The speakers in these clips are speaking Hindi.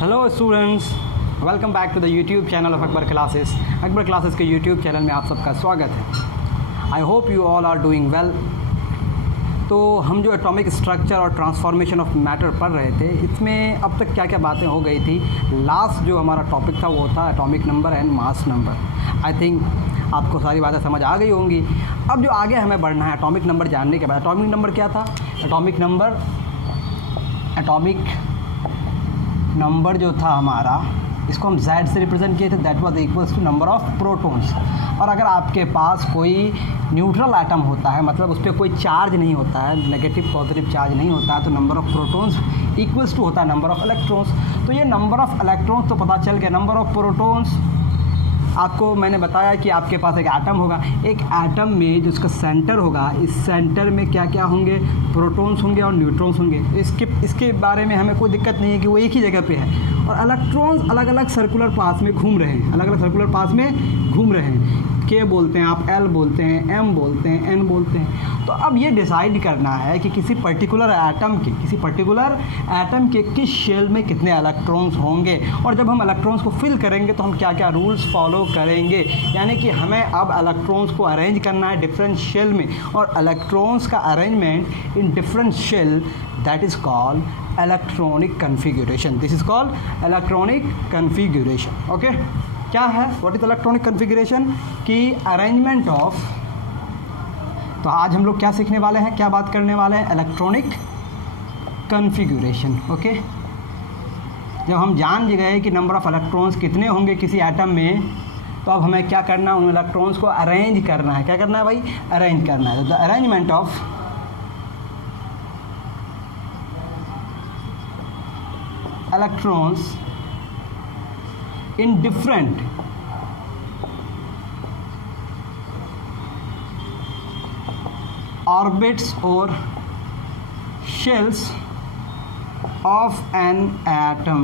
Hello students, welcome back to the YouTube channel of Akbar classes. Akbar classes के यूट्यूब चैनल में आप सबका स्वागत है। I hope you all are doing well. तो हम जो एटॉमिक स्ट्रक्चर और ट्रांसफॉर्मेशन ऑफ मैटर पढ़ रहे थे, इसमें अब तक क्या क्या बातें हो गई थी। लास्ट जो हमारा टॉपिक था वो था atomic number and mass number. I think आपको सारी बातें समझ आ गई होंगी। अब जो आगे हमें बढ़ना है एटॉमिक नंबर जानने के बाद, एटॉमिक नंबर क्या था। एटॉमिक नंबर जो था हमारा, इसको हम Z से रिप्रेजेंट किए थे, that was equals to number of protons. और अगर आपके पास कोई न्यूट्रल एटम होता है, मतलब उस पर कोई चार्ज नहीं होता है, नेगेटिव पॉजिटिव चार्ज नहीं होता है, तो number of protons equals to होता है नंबर ऑफ़ इलेक्ट्रॉन्स। तो ये नंबर ऑफ़ इलेक्ट्रॉन्स तो पता चल गया। नंबर ऑफ़ प्रोटॉन्स आपको मैंने बताया कि आपके पास एक एटम होगा। एक एटम में जो उसका सेंटर होगा, इस सेंटर में क्या क्या होंगे, प्रोटॉन्स होंगे और न्यूट्रॉन्स होंगे। इसके बारे में हमें कोई दिक्कत नहीं है कि वो एक ही जगह पे है। और इलेक्ट्रॉन्स अलग अलग सर्कुलर पाथ में घूम रहे हैं, अलग अलग सर्कुलर पाथ में घूम रहे हैं। के बोलते हैं आप, एल बोलते हैं, एम बोलते हैं, एन बोलते हैं। तो अब ये डिसाइड करना है कि किसी पर्टिकुलर एटम के किस शेल में कितने इलेक्ट्रॉन्स होंगे। और जब हम इलेक्ट्रॉन्स को फिल करेंगे तो हम क्या क्या रूल्स फॉलो करेंगे। यानी कि हमें अब इलेक्ट्रॉन्स को अरेंज करना है डिफरेंट शेल में, और इलेक्ट्रॉन्स का arrangement in different shell, that is called electronic configuration. This is called electronic configuration. Okay, क्या है, व्हाट इज इलेक्ट्रॉनिक कन्फिगरेशन की अरेंजमेंट ऑफ। तो आज हम लोग क्या सीखने वाले हैं, क्या बात करने वाले हैं, इलेक्ट्रॉनिक कन्फिगरेशन। ओके, जब हम जान गए कि नंबर ऑफ़ इलेक्ट्रॉन्स कितने होंगे किसी एटम में, तो अब हमें क्या करना है, उन इलेक्ट्रॉन्स को अरेंज करना है। क्या करना है भाई, अरेंज करना है। The arrangement of electrons in different orbits or shells of an atom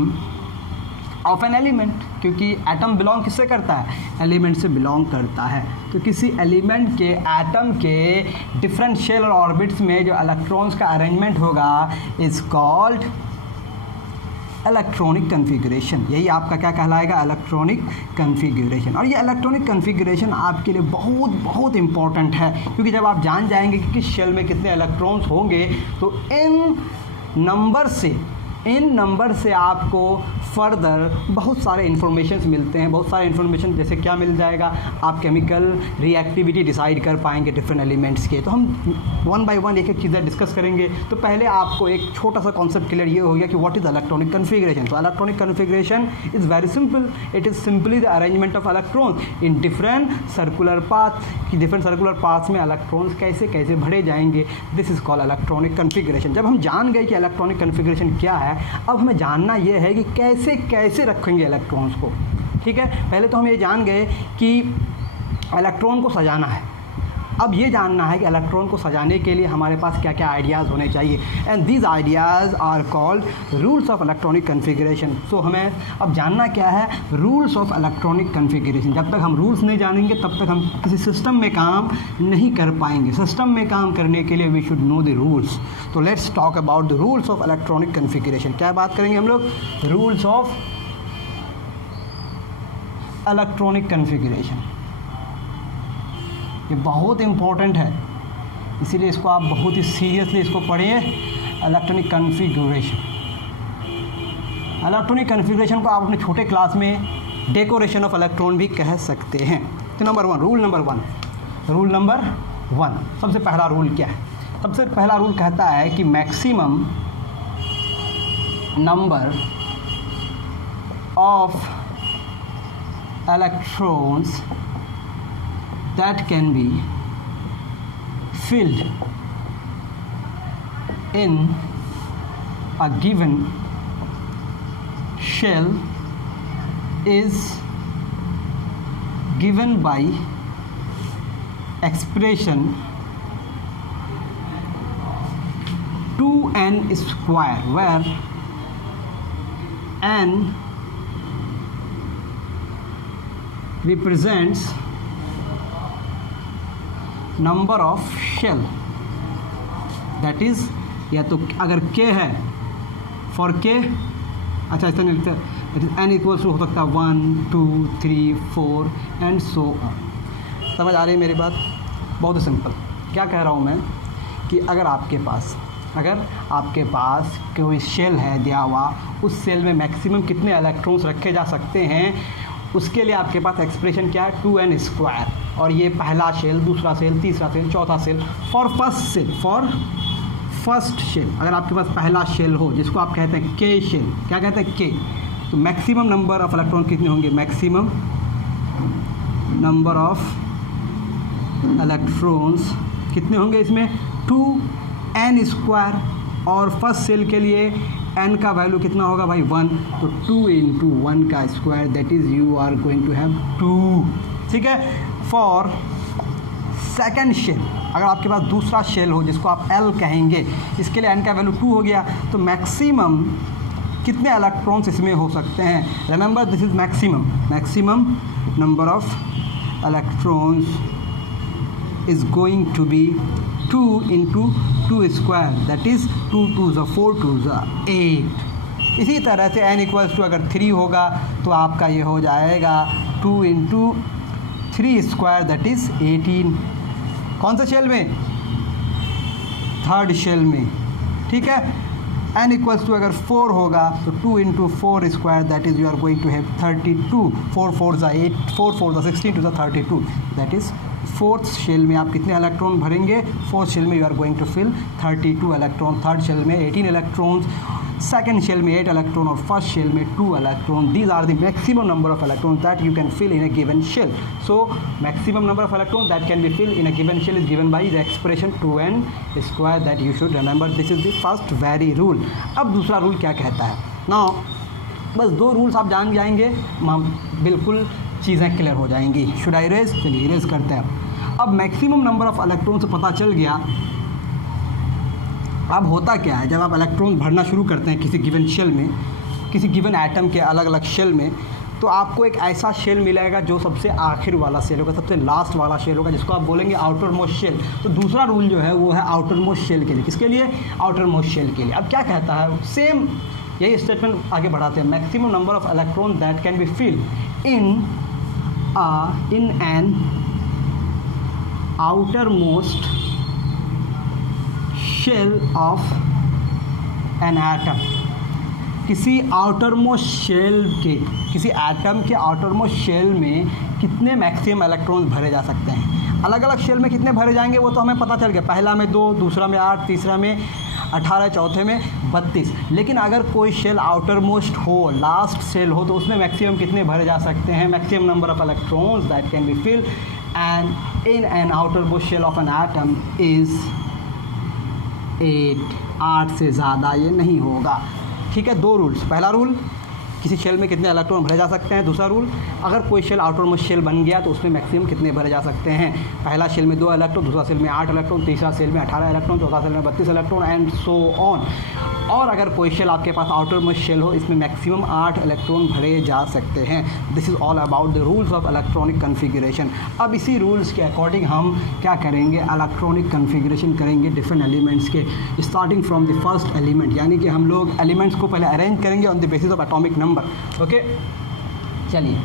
of an element। क्योंकि एटम बिलोंग किससे करता है, एलिमेंट से बिलोंग करता है। तो किसी एलिमेंट के एटम के डिफरेंट शेल और ऑर्बिट्स में जो इलेक्ट्रॉन्स का अरेंजमेंट होगा इज कॉल्ड इलेक्ट्रॉनिक कन्फिगरेशन। यही आपका क्या कहलाएगा, इलेक्ट्रॉनिक कन्फिगरेशन। और ये इलेक्ट्रॉनिक कन्फिगरेशन आपके लिए बहुत बहुत इंपॉर्टेंट है, क्योंकि जब आप जान जाएंगे कि किस शेल में कितने इलेक्ट्रॉन्स होंगे, तो इन नंबर से आपको फर्दर बहुत सारे इन्फॉर्मेशन मिलते हैं। बहुत सारे इन्फॉर्मेशन जैसे क्या मिल जाएगा, आप केमिकल रिएक्टिविटी डिसाइड कर पाएंगे डिफरेंट एलिमेंट्स के। तो हम वन बाय वन एक एक चीज़ें डिस्कस करेंगे। तो पहले आपको एक छोटा सा कॉन्सेप्ट क्लियर ये हो गया कि व्हाट इज़ इलेक्ट्रॉनिक कन्फिगरेशन। तो electronic configuration is very simple. It is simply the arrangement of electrons in different circular path. कि डिफरेंट सर्कुलर पाथ्स में इलेक्ट्रॉन्स कैसे कैसे भरे जाएंगे, this is called electronic configuration. जब हम जान गए कि इलेक्ट्रॉनिक कन्फिगरेशन क्या है, अब हमें जानना यह है कि कैसे कैसे रखेंगे इलेक्ट्रॉन्स को। ठीक है, पहले तो हम ये जान गए कि इलेक्ट्रॉन को सजाना है। अब ये जानना है कि इलेक्ट्रॉन को सजाने के लिए हमारे पास क्या क्या आइडियाज़ होने चाहिए, and these ideas are called rules of electronic configuration. So हमें अब जानना क्या है, रूल्स ऑफ इलेक्ट्रॉनिक कन्फिगरेशन। जब तक हम रूल्स नहीं जानेंगे तब तक हम किसी सिस्टम में काम नहीं कर पाएंगे। सिस्टम में काम करने के लिए we should know the rules. तो let's talk about the rules of electronic configuration. क्या बात करेंगे हम लोग, रूल्स ऑफ इलेक्ट्रॉनिक कन्फिगरेशन। ये बहुत इम्पोर्टेंट है, इसीलिए इसको आप बहुत ही सीरियसली इसको पढ़िए। इलेक्ट्रॉनिक कन्फिगरेशन, इलेक्ट्रॉनिक कन्फिगरेशन को आप अपने छोटे क्लास में डेकोरेशन ऑफ इलेक्ट्रॉन भी कह सकते हैं। तो number one, rule number one, सबसे पहला रूल क्या है। सबसे पहला रूल कहता है कि maximum number of electrons that can be filled in a given shell is given by expression 2n square, where n represents number of shell, that is, या तो अगर के है, फॉर के अच्छा इस तरह लिखते हैं n इक्वल्स टू हो सकता है 1 2 3 4 एंड सो ऑन। समझ आ रही है मेरी बात? बहुत ही सिंपल। क्या कह रहा हूँ मैं कि अगर आपके पास कोई शेल है दिया हुआ, उस शेल में मैक्सिमम कितने इलेक्ट्रॉन्स रखे जा सकते हैं, उसके लिए आपके पास एक्सप्रेशन क्या है 2n²। और ये पहला शेल, दूसरा शेल, तीसरा शेल, चौथा शेल फॉर फर्स्ट शेल। अगर आपके पास पहला शेल हो जिसको आप कहते हैं के शेल, क्या कहते हैं के, तो मैक्सिमम नंबर ऑफ इलेक्ट्रॉन कितने होंगे? मैक्सिमम नंबर ऑफ इलेक्ट्रॉन्स कितने होंगे इसमें? 2n²। और फर्स्ट सेल के लिए n का वैल्यू कितना होगा भाई? 1। तो 2 × 1 का स्क्वायर, that is you are going to have 2। ठीक है। फॉर सेकेंड शेल, अगर आपके पास दूसरा शेल हो जिसको आप L कहेंगे, इसके लिए n का वैल्यू 2 हो गया, तो मैक्सिमम कितने इलेक्ट्रॉन्स इसमें हो सकते हैं? Remember this is maximum number of electrons is going to be 2 × 2², that is 2 2s are 4 2s are 8। इसी तरह से n इक्वल्स टू अगर 3 होगा तो आपका ये हो जाएगा 2 × 3², दैट इज़ 18। कौन से शेल में? थर्ड शेल में। ठीक है। n इक्वल्स टू अगर 4 होगा तो 2 × 4², that is you are going to have 32। 4 4s are 8, 4 4s are 16, 2s are 32, that is fourth shell में आप कितने इलेक्ट्रॉन भरेंगे? फोर्थ शेल में you are going to fill 32 electron, third shell में 18 इलेक्ट्रॉन्स, सेकंड शेल में 8 इलेक्ट्रॉन और फर्स्ट शेल में 2 electron. These are the maximum number of electrons that you can fill in a given shell. So maximum number of electrons that can be fill in a given shell is given by the expression 2n² that you should remember. This is the first very rule. अब दूसरा रूल क्या कहता है? नाउ बस 2 रूल्स आप जान जाएंगे, बिल्कुल चीज़ें क्लियर हो जाएंगी। Should I erase? चलिए इरेज करते हैं। अब मैक्सिमम नंबर ऑफ इलेक्ट्रॉन से पता चल गया। अब होता क्या है, जब आप इलेक्ट्रॉन भरना शुरू करते हैं किसी गिवन शेल में, किसी गिवन एटम के अलग अलग शेल में, तो आपको एक ऐसा शेल मिलेगा जो सबसे आखिर वाला शेल होगा, सबसे लास्ट वाला शेल होगा, जिसको आप बोलेंगे आउटर मोस्ट शेल। तो दूसरा रूल जो है वो है आउटर मोस्ट शेल के लिए। किसके लिए? आउटर मोस्ट शेल के लिए। अब क्या कहता है? सेम यही स्टेटमेंट आगे बढ़ाते हैं। Maximum number of electron that can be fill in an outermost shell of an atom। किसी आउटरमोस्ट शेल के, किसी एटम के आउटरमोस्ट शेल में कितने मैक्सिमम इलेक्ट्रॉन्स भरे जा सकते हैं? अलग अलग शेल में कितने भरे जाएंगे वो तो हमें पता चल गया। पहला में 2, दूसरा में 8, तीसरा में 18, चौथे में 32। लेकिन अगर कोई शेल आउटर मोस्ट हो, लास्ट शेल हो, तो उसमें मैक्सिमम कितने भरे जा सकते हैं? Maximum number of electrons that can be fill and in an outermost shell of an atom is 8। 8 से ज़्यादा ये नहीं होगा। ठीक है। 2 रूल्स। पहला रूल, किसी शेल में कितने इलेक्ट्रॉन भरे जा सकते हैं। दूसरा रूल, अगर कोई शेल आउटर मोस्ट शेल बन गया तो उसमें मैक्सिमम कितने भरे जा सकते हैं। पहला शेल में 2 इलेक्ट्रॉन, दूसरा शेल में 8 इलेक्ट्रॉन, तीसरा शेल में 18 इलेक्ट्रॉन, चौथा शेल में 32 इलेक्ट्रॉन एंड सो ऑन। और अगर कोई शेल आपके पास आउटर मोस्ट शेल हो, इसमें मैक्सिमम 8 इलेक्ट्रॉन भरे जा सकते हैं। This is all about the rules of electronic configuration. अब इसी रूल्स के अकॉर्डिंग हम क्या करेंगे? इलेक्ट्रॉनिक कन्फिगरेशन करेंगे डिफरेंट एलिमेंट्स के, starting from the first element. यानी कि हम लोग एलिमेंट्स को पहले अरेंज करेंगे on the basis of atomic number. Okay, चलिए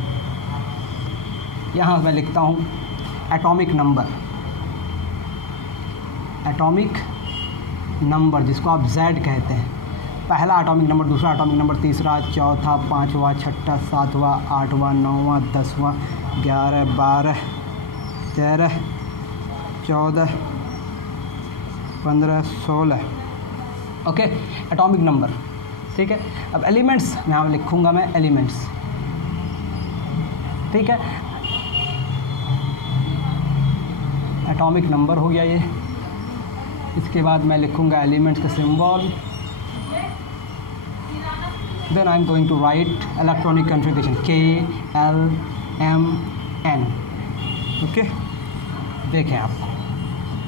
यहाँ मैं लिखता हूँ एटॉमिक नंबर। एटॉमिक नंबर जिसको आप Z कहते हैं। पहला एटॉमिक नंबर, दूसरा एटॉमिक नंबर, तीसरा, चौथा, पाँचवा, छठा, सातवां, आठवां, नौवां, 10वां, 11, 12, 13, 14, 15, 16। Okay, atomic number. ठीक है। अब एलिमेंट्स यहाँ लिखूँगा मैं, एलिमेंट्स। ठीक है, एटॉमिक नंबर हो गया ये। इसके बाद मैं लिखूँगा एलिमेंट्स का symbol. Then I am going to write electronic configuration K L M N। Okay, देखें आप,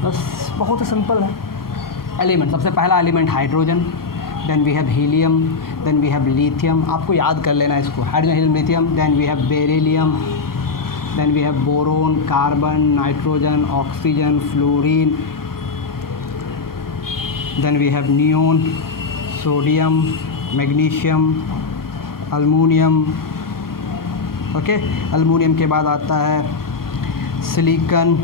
बस बहुत ही सिंपल है। एलिमेंट, सबसे पहला element hydrogen, then we have helium, then we have lithium. आपको याद कर लेना इसको, hydrogen, helium, lithium. Then we have beryllium, then we have boron, carbon, nitrogen, oxygen, fluorine. Then we have neon, sodium, magnesium, aluminium, okay. Aluminium के बाद आता है silicon,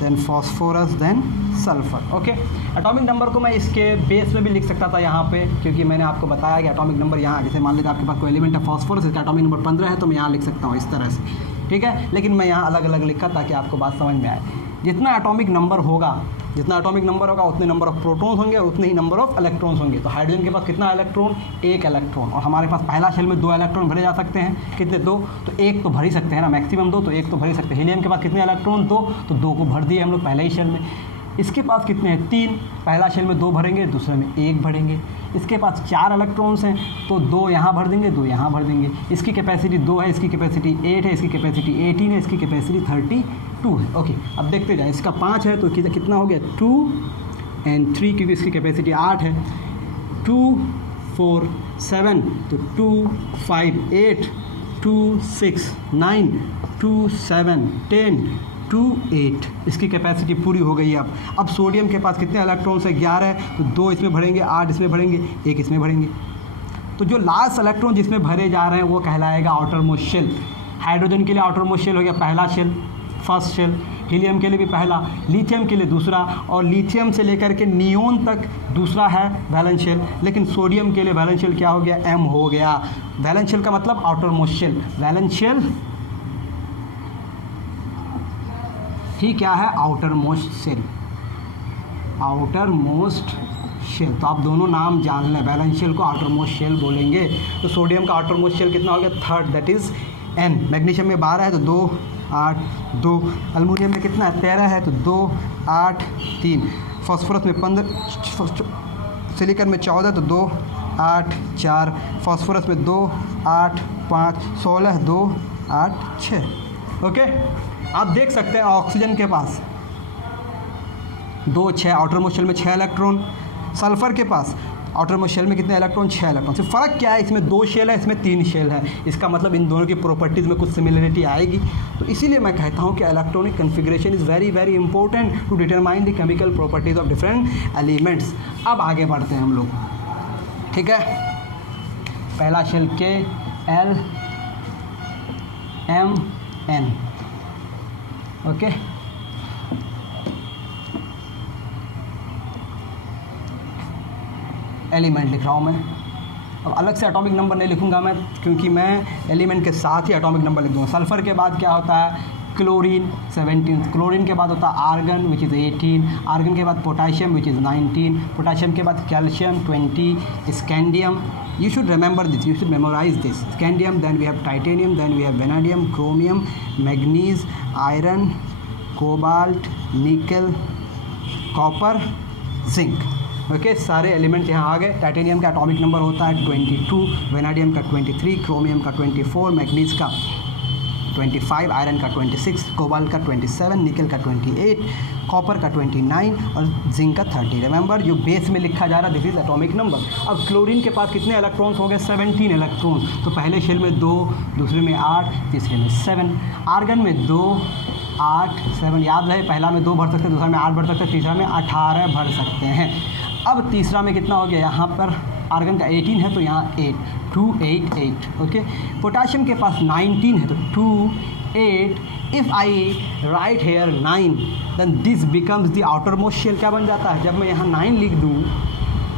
then phosphorus, then sulphur, okay. Atomic number को मैं इसके बेस में भी लिख सकता था यहाँ पे, क्योंकि मैंने आपको बताया कि एटॉमिक नंबर यहाँ, जैसे मान लीजिए आपके पास कोई एलिमेंट है फॉस्फोरस, इसका एटॉमिक नंबर 15 है, तो मैं यहाँ लिख सकता हूँ इस तरह से, ठीक है। लेकिन मैं यहाँ अलग अलग लिखा ताकि आपको बात समझ में आए। जितना एटॉमिक नंबर होगा उतने नंबर ऑफ प्रोटॉन्स होंगे और उतने ही नंबर ऑफ इलेक्ट्रॉन्स होंगे। तो हाइड्रोजन के पास कितना इलेक्ट्रॉन? एक इलेक्ट्रॉन। और हमारे पास पहला शेल में 2 इलेक्ट्रॉन भरे जा सकते हैं, कितने? 2। तो एक तो भर ही सकते हैं ना, मैक्सिमम 2, तो एक तो भर ही सकते हैं। हीलियम के पास कितने इलेक्ट्रॉन? 2, तो 2 को भर दिए हम लोग पहले ही शेल में। इसके पास कितने हैं? 3। पहला शेल में 2 भरेंगे, दूसरे में 1 भरेंगे। इसके पास 4 इलेक्ट्रॉन्स हैं, तो 2 यहाँ भर देंगे, 2 यहाँ भर देंगे। इसकी कैपेसिटी 2 है, इसकी कैपेसिटी 8 है, इसकी कैपेसिटी 18 है, इसकी कैपेसिटी 32 है, ओके। अब देखते जाए, इसका 5 है तो कितना हो गया? 2 और 3, क्योंकि इसकी कैपेसिटी 8 है। 2 4 7, तो 2 5 8, 2 6 9, 2 7 10, 2 8, इसकी कैपेसिटी पूरी हो गई है। अब सोडियम के पास कितने इलेक्ट्रॉन्स है? 11 है, तो 2 इसमें भरेंगे, 8 इसमें भरेंगे, 1 इसमें भरेंगे। तो जो लास्ट इलेक्ट्रॉन जिसमें भरे जा रहे हैं वो कहलाएगा आउटर मोस्ट शेल। हाइड्रोजन के लिए आउटर मोस्ट शेल हो गया पहला शेल, फर्स्ट शेल। हीलियम के लिए भी पहला, लिथियम के लिए दूसरा, और लिथियम से लेकर के नियोन तक दूसरा है वैलेंस शेल। लेकिन सोडियम के लिए वैलेंस शेल क्या हो गया? M हो गया। वैलेंस शेल का मतलब outermost shell. Valence shell ही क्या है? Outermost shell, outermost shell. तो आप दोनों नाम जान लें, वैलेंस शेल को आउटर मोस्ट शेल बोलेंगे। तो सोडियम का आउटर मोस्ट शेल कितना हो गया? 3rd, that is N। Magnesium में 12 है तो 2 8 2। अल्मीनियम में कितना है? 13 है तो 2 8 3। फॉस्फोरस में 15, सिलिकॉन में 14 तो 2 8 4। फॉस्फोरस में 2 8 5 16 2 8 6, ओके। आप देख सकते हैं ऑक्सीजन के पास 2 6, आउटर मोस्ट शेल में 6 इलेक्ट्रॉन। सल्फर के पास आउटर मोस्ट शेल में कितने इलेक्ट्रॉन? 6 इलेक्ट्रॉन। सिर्फ फ़र्क क्या है? इसमें 2 शेल है, इसमें 3 शेल है। इसका मतलब इन दोनों की प्रॉपर्टीज़ में कुछ सिमिलरिटी आएगी। तो इसीलिए मैं कहता हूँ कि electronic configuration is very very important to determine the chemical properties of different elements. अब आगे बढ़ते हैं हम लोग, ठीक है। पहला shell K L M N, okay. Element लिख रहा हूँ मैं। अब अलग से एटॉमिक नंबर नहीं लिखूँगा मैं, क्योंकि मैं एलिमेंट के साथ ही एटॉमिक नंबर लिख दूँगा। सल्फ़र के बाद क्या होता है? क्लोरीन 17, क्लोरीन के बाद होता है आर्गन विच इज़ 18, आर्गन के बाद पोटाशियम विच इज़ 19, पोटाशियम के बाद calcium 20, scandium, you should remember this, you should memorize this, scandium, then we have titanium, then we have vanadium, chromium, manganese, iron, cobalt, nickel, copper, zinc, okay. सारे एलिमेंट्स यहाँ आ गए। टाइटेनियम का एटॉमिक नंबर होता है 22, वेनाडियम का 23, क्रोमियम का 24, मैग्नीज का 25, आयरन का 26, कोबाल्ट का 27, निकल का 28, कॉपर का 29 और जिंक का 30। रिमेंबर जो बेस में लिखा जा रहा है दिस इज एटॉमिक नंबर। अब क्लोरीन के पास कितने इलेक्ट्रॉन्स हो गए? 17 इलेक्ट्रॉन्स। तो पहले शेल में 2, दूसरे में 8, तीसरे में 7। आर्गन में 2 8 7, याद रहे पहला में 2 भर सकते हैं, दूसरा में 8 भर सकते हैं, तीसरा में 18 भर सकते हैं। अब तीसरा में कितना हो गया? यहाँ पर आर्गन का 18 है तो यहाँ 8, 2 8 8, ओके। पोटाशियम के पास 19 है तो 2 8। If I write here 9 then this becomes the outermost shell. क्या बन जाता है? जब मैं यहाँ 9 लिख दूँ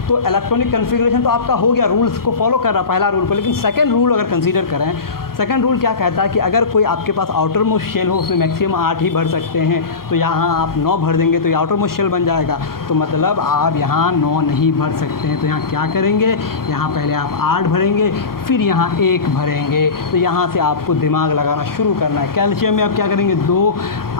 तो इलेक्ट्रॉनिक कन्फिग्रेशन तो आपका हो गया, रूल्स को फॉलो कर रहा पहला रूल को। लेकिन सेकंड रूल अगर कंसीडर करें, सेकंड रूल क्या कहता है कि अगर कोई आपके पास आउटर मोस्ट शेल हो उसमें मैक्सिमम 8 ही भर सकते हैं, तो यहाँ आप 9 भर देंगे तो ये आउटर मोस्ट शेल बन जाएगा। तो मतलब आप यहाँ 9 नहीं भर सकते हैं, तो यहाँ क्या करेंगे? यहाँ पहले आप 8 भरेंगे, फिर यहाँ 1 भरेंगे। तो यहाँ से आपको दिमाग लगाना शुरू करना है। कैल्शियम में आप क्या करेंगे? 2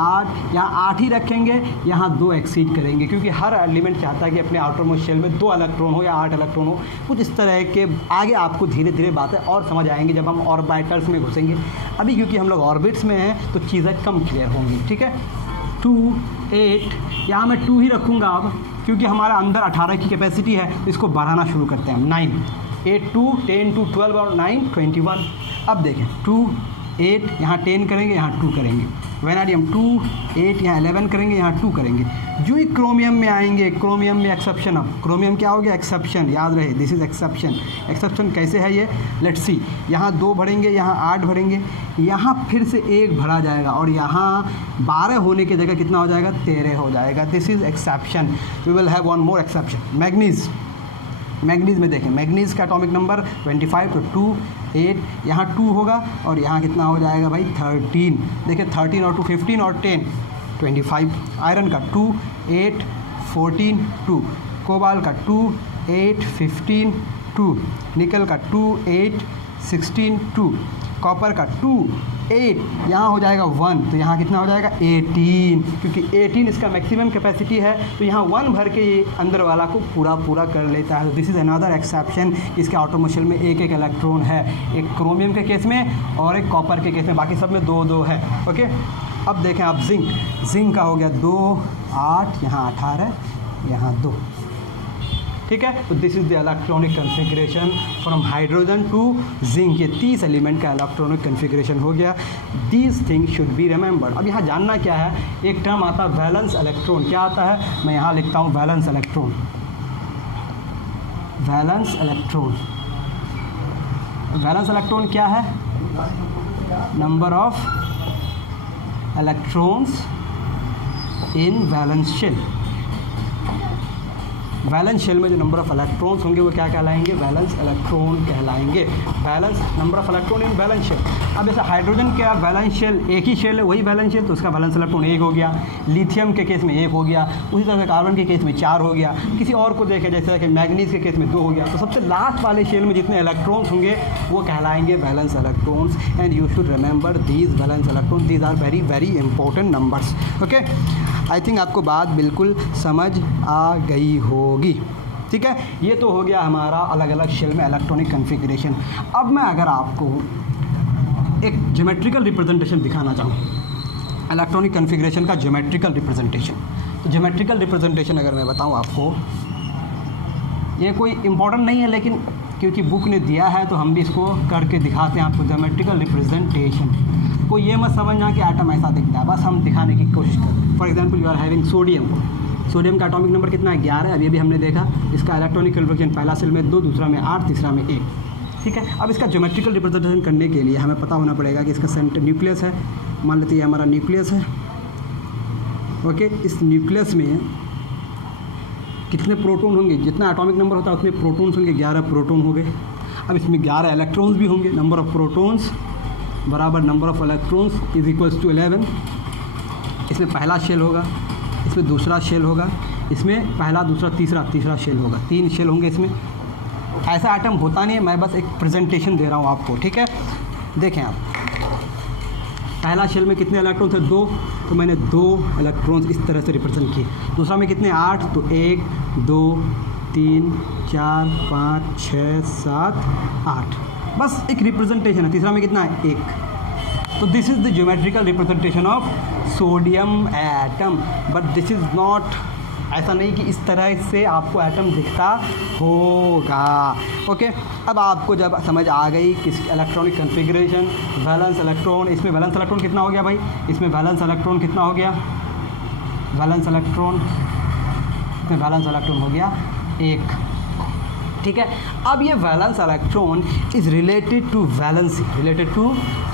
8, यहाँ 8 ही रखेंगे, यहाँ 2 एक्सीड करेंगे, क्योंकि हर एलिमेंट चाहता है कि अपने आउटर मोस्ट शेल में 2 इलेक्ट्रॉन हो या 8 इलेक्ट्रॉन हो। कुछ इस तरह के आगे आपको धीरे धीरे बातें और समझ आएंगी जब हम ऑर्बिटल्स में घुसेंगे। अभी क्योंकि हम लोग ऑर्बिट्स में हैं तो चीज़ें कम क्लियर होंगी, ठीक है। 2 8, यहाँ मैं 2 ही रखूँगा अब, क्योंकि हमारा अंदर 18 की कैपेसिटी है, तो इसको बढ़ाना शुरू करते हैं हम। 9 8 2 10 2 12 और 9 21। अब देखें 2 8, यहाँ 10 करेंगे, यहाँ 2 करेंगे, वेनाडियम 2 8, यहाँ 11 करेंगे, यहाँ 2 करेंगे। जो ही क्रोमियम में आएंगे, क्रोमियम में एक्सेप्शन, अब क्रोमियम क्या हो गया, एक्सेप्शन, याद रहे दिस इज़ एक्सेप्शन। एक्सेप्शन कैसे है ये, लेट्स सी, यहाँ 2 भरेंगे, यहाँ 8 भरेंगे, यहाँ फिर से 1 भरा जाएगा और यहाँ 12 होने की जगह कितना हो जाएगा, 13 हो जाएगा। This is exception. We will have one more exception, manganese. Manganese में देखें, मैग्नीज का एटॉमिक नंबर 25, तो 2 8, यहाँ 2 होगा और यहाँ कितना हो जाएगा भाई, 13। देखिए 13 और 2 15 और 10 25। आयरन का 2 8 14 2, कोबाल का 2 8 15 2, निकल का 2 8 16 2, कॉपर का 2 8, यहाँ हो जाएगा 1, तो यहाँ कितना हो जाएगा 18, क्योंकि 18 इसका मैक्सिमम कैपेसिटी है, तो यहाँ 1 भर के ये अंदर वाला को पूरा कर लेता है। तो दिस इज़ अनदर एक्सेप्शन। इसके ऑटोमर शेल में एक इलेक्ट्रॉन है, एक क्रोमियम के केस में और एक कॉपर के केस में, बाकी सब में 2 है। ओके, अब देखें आप जिंक का हो गया 2 8, यहाँ 18, यहाँ 2, ठीक है। तो this is the electronic configuration from hydrogen to zinc. ये 30 एलिमेंट का इलेक्ट्रॉनिक कन्फिग्रेशन हो गया। These thing should be remembered. अब यहाँ जानना क्या है, एक टर्म आता है वैलेंस इलेक्ट्रॉन। क्या आता है, मैं यहाँ लिखता हूँ valence electron. Valence electron, valence electron क्या है, number of electrons in valence shell. Valence shell में जो नंबर ऑफ इलेक्ट्रॉन्स होंगे वो क्या कहलाएंगे, वैलेंस इलेक्ट्रॉन कहलाएंगे। Valence number of electron in valence shell. अब जैसे हाइड्रोजन का वैलेंस शेल एक ही शेल है, वही वैलेंस शेल, तो उसका वैलेंस इलेक्ट्रॉन 1 हो गया। लिथियम के केस में 1 हो गया, उसी तरह से कार्बन के केस में 4 हो गया। किसी और को देखें जैसे कि मैग्नीज के केस में 2 हो गया। तो सबसे लास्ट वाले शेल में जितने इलेक्ट्रॉन्स होंगे वो कहलाएंगे valence electrons. And you should remember these valence electron, these are very very important numbers. Okay, I think आपको बात बिल्कुल समझ आ गई होगी, ठीक है। ये तो हो गया हमारा अलग अलग शेल में इलेक्ट्रॉनिक कन्फिग्रेशन। अब मैं अगर आपको एक ज्योमेट्रिकल रिप्रेजेंटेशन दिखाना चाहूँ, इलेक्ट्रॉनिक कन्फिग्रेशन का ज्योमेट्रिकल रिप्रेजेंटेशन, तो ज्योमेट्रिकल रिप्रेजेंटेशन अगर मैं बताऊँ आपको, ये कोई इम्पोर्टेंट नहीं है, लेकिन क्योंकि बुक ने दिया है तो हम भी इसको करके दिखाते हैं आपको। ज्योमेट्रिकल रिप्रेजेंटेशन को ये मत समझना कि एटम ऐसा दिखता है, बस हम दिखाने की कोशिश करें। For example you are having sodium. Sodium का एटॉमिक नंबर कितना है, 11। अब ये भी हमने देखा, इसका इलेक्ट्रॉनिक कन्फिग्रेशन पहला सेल में 2, दूसरा में 8, तीसरा में 1, ठीक है। अब इसका ज्योमेट्रिकल रिप्रेजेंटेशन करने के लिए हमें पता होना पड़ेगा कि इसका सेंटर न्यूक्लियस है। मान लेते हैं हमारा न्यूक्लियस है। ओके, इस न्यूक्लियस में कितने प्रोटॉन होंगे, जितना एटॉमिक नंबर होता है उतने प्रोटॉन्स होंगे, 11 प्रोटॉन हो गए। अब इसमें 11 इलेक्ट्रॉन्स भी होंगे। नंबर ऑफ प्रोटॉन्स बराबर number of electrons is equals to 11। इसमें पहला शेल होगा, इसमें दूसरा शेल होगा, इसमें पहला दूसरा तीसरा शेल होगा, 3 शेल होंगे इसमें। ऐसा आइटम होता नहीं है, मैं बस एक प्रेजेंटेशन दे रहा हूँ आपको, ठीक है। देखें आप, पहला शेल में कितने इलेक्ट्रॉन्स थे, 2, तो मैंने 2 इलेक्ट्रॉन्स इस तरह से रिप्रेजेंट किए। दूसरा में कितने, 8, तो 1 2 3 4 5 6 7 8, बस एक रिप्रेजेंटेशन है। तीसरा में कितना है, 1। तो this is the geometrical representation of sodium atom. But this is not, ऐसा नहीं कि इस तरह से आपको एटम दिखता होगा। ओके, अब आपको जब समझ आ गई कि इलेक्ट्रॉनिक कन्फिग्रेशन, वैलेंस इलेक्ट्रॉन, इसमें वैलेंस इलेक्ट्रॉन कितना हो गया भाई, इसमें वैलेंस इलेक्ट्रॉन कितना हो गया, वैलेंस इलेक्ट्रॉन, इसमें वैलेंस इलेक्ट्रॉन हो गया 1, ठीक है। अब ये valence electron is related to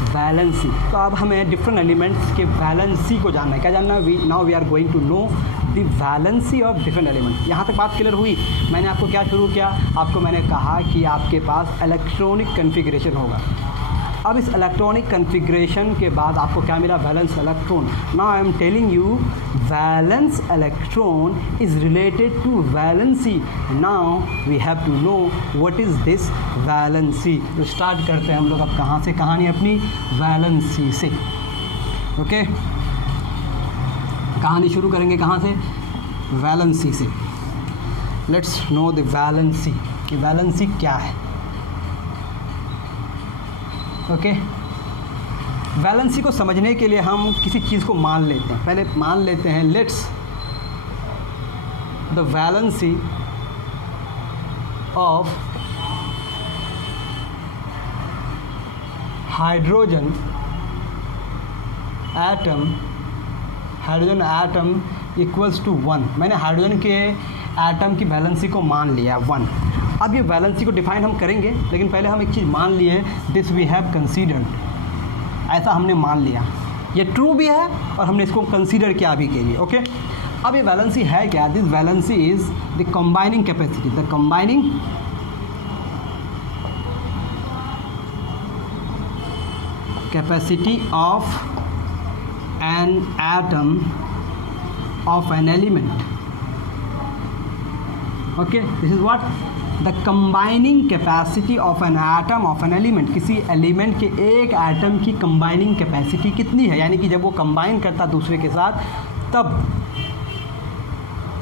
valency, तो अब हमें डिफरेंट एलिमेंट्स के वैलेंसी को जानना है। क्या जानना है, now we are going to know the valency of different element. यहाँ तक बात क्लियर हुई। मैंने आपको क्या शुरू किया, आपको मैंने कहा कि आपके पास इलेक्ट्रॉनिक कन्फिग्रेशन होगा। अब इस इलेक्ट्रॉनिक कन्फिग्रेशन के बाद आपको क्या मिला, valence electron. Now I am telling you valence electron is related to valency. Now we have to know what is this valency. तो स्टार्ट करते हैं हम लोग अब कहाँ से कहानी अपनी, वैलेंसी से। ओके, कहानी शुरू करेंगे कहाँ से, वैलेंसी से। लेट्स नो द वैलेंसी, कि वैलेंसी क्या है। ओके, वैलेंसी को समझने के लिए हम किसी चीज़ को मान लेते हैं। पहले मान लेते हैं, let's the valency of hydrogen atom equals to 1। मैंने हाइड्रोजन के एटम की वैलेंसी को मान लिया 1। अब ये वैलेंसी को डिफाइन हम करेंगे, लेकिन पहले हम एक चीज़ मान लिए, दिस वी हैव कंसीडर्ड, ऐसा हमने मान लिया, ये ट्रू भी है और हमने इसको कंसीडर किया अभी के लिए। ओके, अब ये वैलेंसी है क्या? This valency is the combining capacity, the combining capacity of an atom of an element. Okay, this is what the combining capacity of an atom of an element. किसी एलिमेंट के एक एटम की कंबाइनिंग कैपेसिटी कितनी है, यानी कि जब वो कंबाइन करता दूसरे के साथ तब,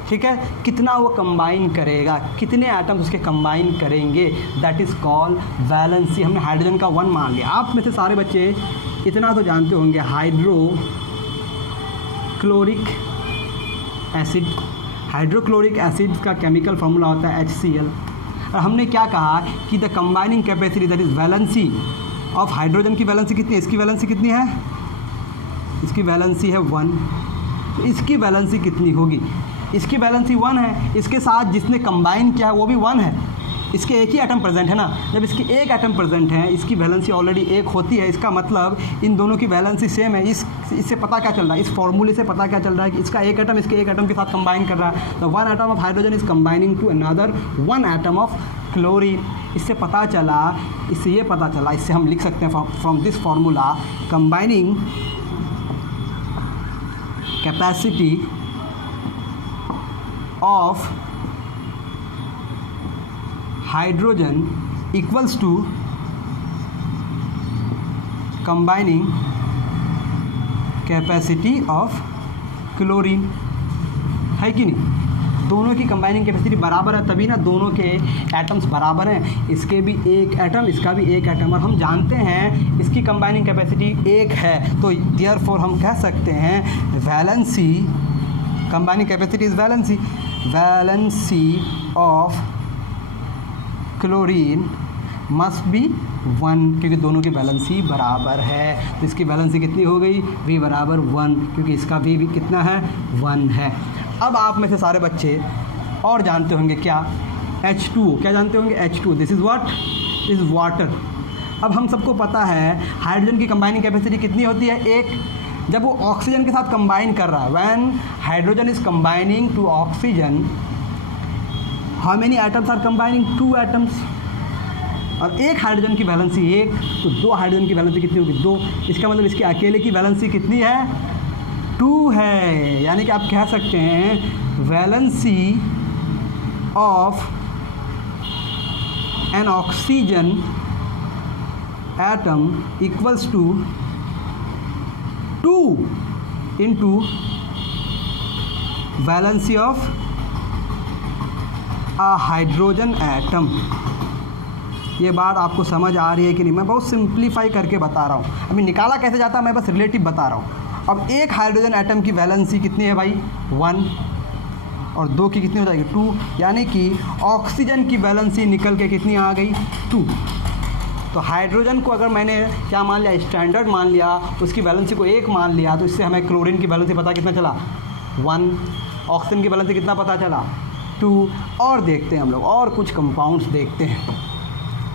ठीक है, कितना वो कंबाइन करेगा, कितने एटम्स उसके कंबाइन करेंगे, दैट इज़ कॉल्ड वैलेंसी। हमने हाइड्रोजन का 1 मान लिया। आप में से सारे बच्चे इतना तो जानते होंगे, हाइड्रोक्लोरिक एसिड का केमिकल फार्मूला होता है HCl। और हमने क्या कहा कि the combining capacity that is valency of hydrogen की वैलेंसी कितनी है, इसकी वैलेंसी कितनी है, इसकी वैलेंसी है 1। तो इसकी वैलेंसी कितनी होगी, इसकी वैलेंसी 1 है, इसके साथ जिसने कंबाइन किया है वो भी 1 है, इसके एक ही एटम प्रेजेंट है ना। जब इसकी एक एटम प्रेजेंट है, इसकी वैलेंसी ऑलरेडी 1 होती है, इसका मतलब इन दोनों की वैलेंसी सेम है। इससे पता क्या चल रहा है, इस फॉर्मूले से पता क्या चल रहा है कि इसका एक एटम इसके एक एटम के साथ कंबाइन कर रहा है। The 1 atom of hydrogen is combining to another 1 atom of chlorine. इससे पता चला, इससे ये पता चला, इससे हम लिख सकते हैं from this formula combining capacity of hydrogen equals to combining capacity of chlorine, है कि नहीं। दोनों की कंबाइनिंग कैपेसिटी बराबर है, तभी ना दोनों के एटम्स बराबर हैं, इसके भी एक एटम, इसका भी एक एटम, और हम जानते हैं इसकी कंबाइनिंग कैपेसिटी 1 है, तो देयरफॉर हम कह सकते हैं valency, combining capacity is valency of chlorine must be 1, क्योंकि दोनों की वैलेंसी बराबर है। तो इसकी वैलेंसी कितनी हो गई, V बराबर 1, क्योंकि इसका V भी कितना है, 1 है। अब आप में से सारे बच्चे और जानते होंगे क्या, H2O, क्या जानते होंगे, H2O, this is what, is water. अब हम सबको पता है हाइड्रोजन की कंबाइनिंग कैपेसिटी कितनी होती है, 1। जब वो ऑक्सीजन के साथ कंबाइन कर रहा है, when hydrogen is combining to oxygen, how many atoms are combining, 2 atoms, और एक हाइड्रोजन की वैलेंसी 1, तो 2 हाइड्रोजन की वैलेंसी कितनी होगी, 2। इसका मतलब इसके अकेले की वैलेंसी कितनी है, 2 है। यानी कि आप कह सकते हैं valency of an oxygen atom equals to 2 into valency of a hydrogen atom. ये बात आपको समझ आ रही है कि नहीं, मैं बहुत सिंप्लीफाई करके बता रहा हूँ, अभी निकाला कैसे जाता है मैं बस रिलेटिव बता रहा हूँ। अब एक हाइड्रोजन एटम की वैलेंसी कितनी है भाई, 1, और 2 की कितनी हो जाएगी, 2, यानी कि ऑक्सीजन की वैलेंसी निकल के कितनी आ गई, 2। तो हाइड्रोजन को अगर मैंने क्या मान लिया, स्टैंडर्ड मान लिया, उसकी वैलेंसी को 1 मान लिया, तो इससे हमें क्लोरीन की वैलेंसी पता कितना चला, 1, ऑक्सीजन की वैलेंसी कितना पता चला, 2। और देखते हैं हम लोग और कुछ कंपाउंड्स देखते हैं।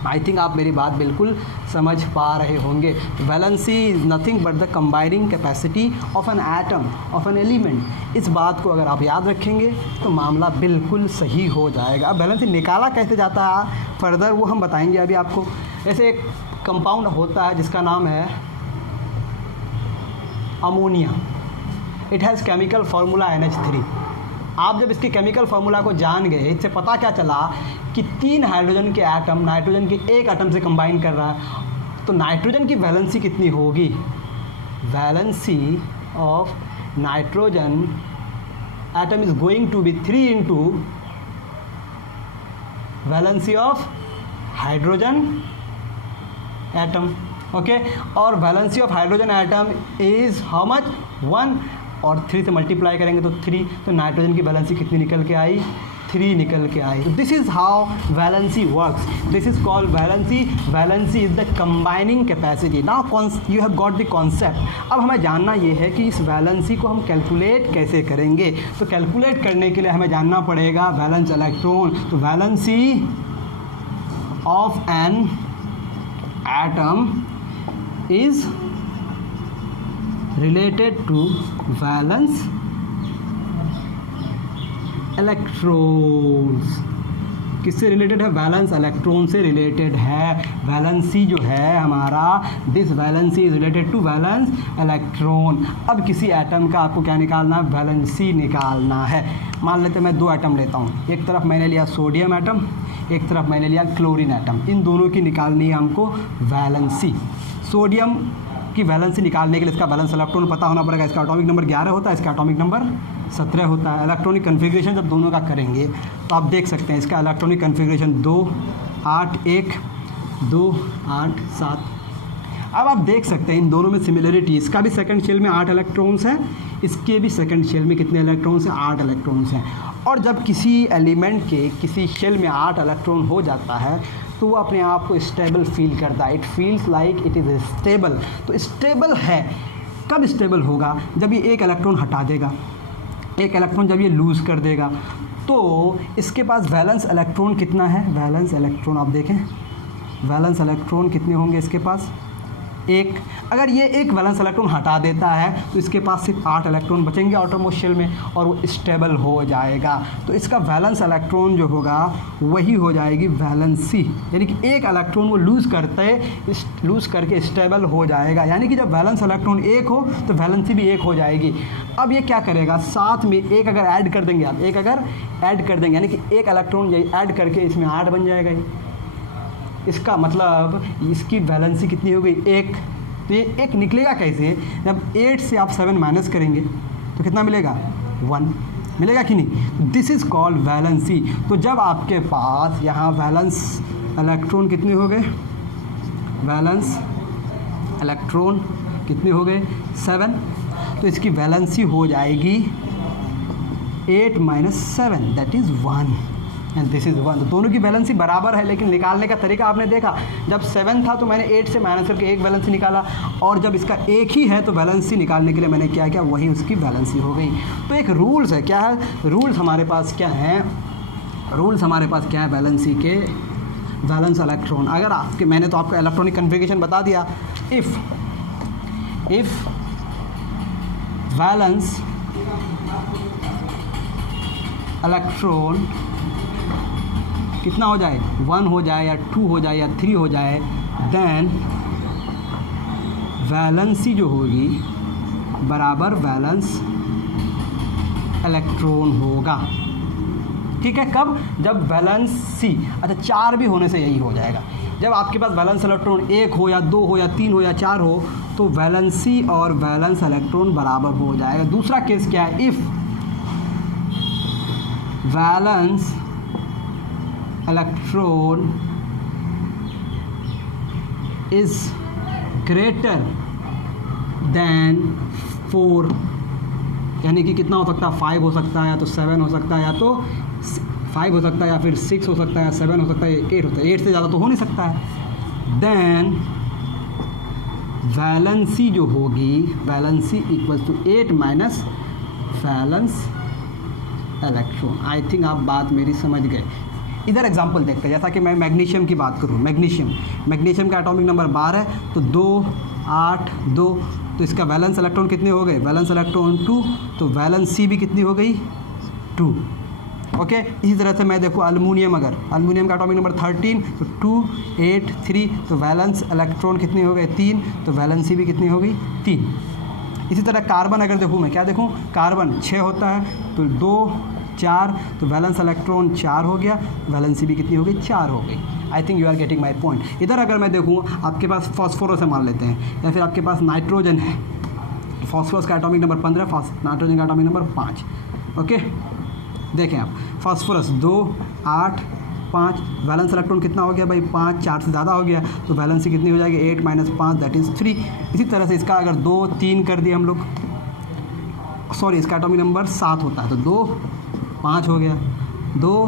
आई थिंक आप मेरी बात बिल्कुल समझ पा रहे होंगे। Valency is nothing but the combining capacity of an atom of an element. इस बात को अगर आप याद रखेंगे तो मामला बिल्कुल सही हो जाएगा। अब वैलेंसी निकाला कैसे जाता है फर्दर वो हम बताएंगे अभी आपको। ऐसे एक कंपाउंड होता है जिसका नाम है ammonia. It has chemical formula NH3। आप जब इसके केमिकल फार्मूला को जान गए, इससे पता क्या चला कि 3 हाइड्रोजन के एटम नाइट्रोजन के एक एटम से कंबाइन कर रहा है, तो नाइट्रोजन की वैलेंसी कितनी होगी, valency of nitrogen atom is going to be 3 into valency of hydrogen atom. Okay, और valency of hydrogen atom is how much, 1, और 3 से मल्टीप्लाई करेंगे तो 3, तो नाइट्रोजन की वैलेंसी कितनी निकल के आई, 3 निकल के आए। तो this is how valency works, this is called valency. Valency is the combining capacity. Now you have got the concept. अब हमें जानना ये है कि इस वैलेंसी को हम कैलकुलेट कैसे करेंगे। तो कैलकुलेट करने के लिए हमें जानना पड़ेगा वैलेंस इलेक्ट्रॉन। तो valency of an atom is related to valence electrons. किससे रिलेटेड है? वैलेंस इलेक्ट्रॉन से रिलेटेड है। वैलेंसी जो है हमारा, this valency is related to valence electron. अब किसी एटम का आपको क्या निकालना है? वैलेंसी निकालना है। मान लेते मैं 2 एटम लेता हूँ, एक तरफ मैंने लिया सोडियम एटम, एक तरफ मैंने लिया क्लोरीन एटम। इन दोनों की निकालनी है हमको वैलेंसी। सोडियम की वैलेंसी निकालने के लिए इसका वैलेंस इलेक्ट्रॉन पता होना पड़ेगा। इसका एटॉमिक नंबर 11 होता है, इसका एटॉमिक नंबर 17 होता है। इलेक्ट्रॉनिक कन्फिग्रेशन जब दोनों का करेंगे तो आप देख सकते हैं इसका इलेक्ट्रॉनिक कन्फिग्रेशन 2 8 1 2 8 7। अब आप देख सकते हैं इन दोनों में सिमिलरिटी। इसका भी सेकंड शेल में 8 इलेक्ट्रॉन्स हैं, इसके भी सेकंड शेल में कितने इलेक्ट्रॉन्स हैं? 8 इलेक्ट्रॉन्स हैं। और जब किसी एलिमेंट के किसी शेल में 8 इलेक्ट्रॉन हो जाता है तो वो अपने आप को स्टेबल फील करता है। It feels like it is stable. तो स्टेबल है, कब स्टेबल होगा? जब ये एक इलेक्ट्रॉन हटा देगा, एक इलेक्ट्रॉन जब ये लूज़ कर देगा। तो इसके पास वैलेंस इलेक्ट्रॉन कितना है? वैलेंस इलेक्ट्रॉन आप देखें, वैलेंस इलेक्ट्रॉन कितने होंगे इसके पास? 1। अगर ये एक वैलेंस इलेक्ट्रॉन हटा देता है तो इसके पास सिर्फ 8 इलेक्ट्रॉन बचेंगे आउटरमोस्ट शेल में और वो स्टेबल हो जाएगा। तो इसका वैलेंस इलेक्ट्रॉन जो होगा वही हो जाएगी वैलेंसी। यानी कि एक इलेक्ट्रॉन वो लूज़ करके स्टेबल हो जाएगा। यानी कि जब वैलेंस इलेक्ट्रॉन 1 हो तो वैलेंसी भी 1 हो जाएगी। अब ये क्या करेगा? साथ में एक अगर ऐड कर देंगे आप, एक अगर ऐड कर देंगे यानी कि एक इलेक्ट्रॉन ऐड करके इसमें 8 बन जाएगा ये। इसका मतलब इसकी वैलेंसी कितनी हो गई? 1। तो ये 1 निकलेगा कैसे? जब 8 से आप 7 माइनस करेंगे तो कितना मिलेगा? 1 मिलेगा कि नहीं? This is called valency. तो जब आपके पास यहाँ वैलेंस इलेक्ट्रॉन कितने हो गए? वैलेंस इलेक्ट्रॉन कितने हो गए? 7। तो इसकी वैलेंसी हो जाएगी 8 minus 7 that is 1 and this is 1। तो दोनों की वैलेंसी बराबर है, लेकिन निकालने का तरीका आपने देखा। जब 7 था तो मैंने 8 से माइनस करके एक वैलेंसी निकाला, और जब इसका 1 ही है तो वैलेंसी निकालने के लिए मैंने क्या किया? वही उसकी वैलेंसी हो गई। तो एक रूल्स है, क्या है रूल्स हमारे पास? क्या है रूल्स हमारे पास? क्या है वैलेंसी के? Valence electron. अगर आपके, मैंने तो आपको इलेक्ट्रॉनिक कन्फिग्रेशन बता दिया। इफ़ वैलेंस इलेक्ट्रॉन कितना हो जाए? 1 हो जाए या 2 हो जाए या 3 हो जाए, देन वैलेंसी जो होगी बराबर वैलेंस इलेक्ट्रॉन होगा। ठीक है, कब? जब वैलेंसी, अच्छा 4 भी होने से यही हो जाएगा। जब आपके पास वैलेंस इलेक्ट्रॉन 1 हो या 2 हो या 3 हो या 4 हो तो वैलेंसी और वैलेंस इलेक्ट्रॉन बराबर हो जाएगा। दूसरा केस क्या है? If valence electron is greater than 4, यानी कि कितना हो सकता है? 5 हो सकता है, या तो 7 हो सकता है, या तो 5 हो सकता है, या फिर 6 हो सकता है, या 7 हो सकता है, 8 होता है। 8 से ज़्यादा तो हो नहीं सकता है। देन वैलेंसी जो होगी, valency equal to 8 minus valence electron. I think आप बात मेरी समझ गए। इधर एग्जांपल देखते हैं। जैसा कि मैं मैग्नीशियम की बात करूँ, मैग्नीशियम का एटॉमिक नंबर 12 है, तो 2 8 2, तो इसका वैलेंस इलेक्ट्रॉन कितने हो गए? वैलेंस इलेक्ट्रॉन 2, तो वैलेंसी भी कितनी हो गई? 2। ओके, इसी तरह से मैं देखूँ अल्युमिनियम, अगर अल्युमिनियम का एटॉमिक नंबर 13, तो 2 8 3, तो वैलेंस इलेक्ट्रॉन कितने हो गए? 3, तो वैलेंसी भी कितनी हो गई? 3। इसी तरह कार्बन अगर देखूँ मैं, क्या देखूँ? कार्बन 6 होता है, तो 2 4, तो वैलेंस इलेक्ट्रॉन 4 हो गया, वैलेंसी भी कितनी हो गई? 4 हो गई। I think you are getting my point. इधर अगर मैं देखूँ, आपके पास फॉस्फोरस है मान लेते हैं, या फिर आपके पास नाइट्रोजन है, फॉस्फोरस का एटॉमिक नंबर 15, नाइट्रोजन का एटॉमिक नंबर 5। ओके, देखें आप, फॉस्फोरस 2 8 5, वैलेंस इलेक्ट्रॉन कितना हो गया भाई? 5, 4 से ज़्यादा हो गया, तो वैलेंसी कितनी हो जाएगी? 8 माइनस 5 दैट इज़ 3। इसी तरह से इसका अगर 2 3 कर दिए हम लोग, सॉरी इसका एटॉमिक नंबर 7 होता है, तो 2 5 हो गया, 2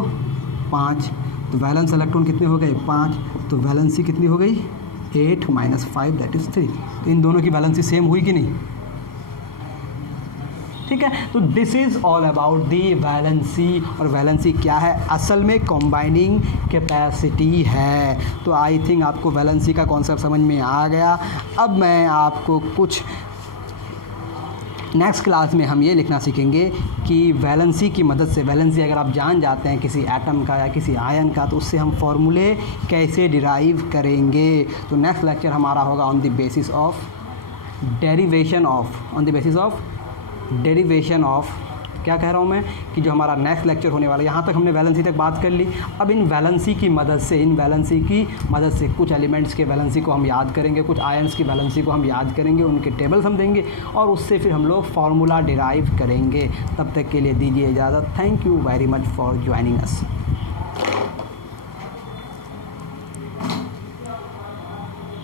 5, तो वैलेंस इलेक्ट्रॉन कितने हो गए 5, तो वैलेंसी कितनी हो गई 8 - 5 दैट इज़ 3। तो इन दोनों की वैलेंसी सेम हुई कि नहीं? ठीक है, तो this is all about the valency. और वैलेंसी क्या है? असल में कॉम्बाइनिंग कैपेसिटी है। तो आई थिंक आपको वैलेंसी का कॉन्सेप्ट समझ में आ गया। अब मैं आपको कुछ नेक्स्ट क्लास में हम ये लिखना सीखेंगे कि वैलेंसी की मदद से, वैलेंसी अगर आप जान जाते हैं किसी एटम का या किसी आयन का, तो उससे हम फॉर्मूले कैसे डिराइव करेंगे। तो नेक्स्ट लेक्चर हमारा होगा on the basis of derivation of क्या कह रहा हूँ मैं कि जो हमारा नेक्स्ट लेक्चर होने वाला है, यहाँ तक हमने वैलेंसी तक बात कर ली। अब इन वैलेंसी की मदद से कुछ एलिमेंट्स के वैलेंसी को हम याद करेंगे, कुछ आयंस की वैलेंसी को हम याद करेंगे, उनके टेबल्स हम देंगे और उससे फिर हम लोग फार्मूला डिराइव करेंगे। तब तक के लिए दीजिए इजाज़त। Thank you very much for joining us.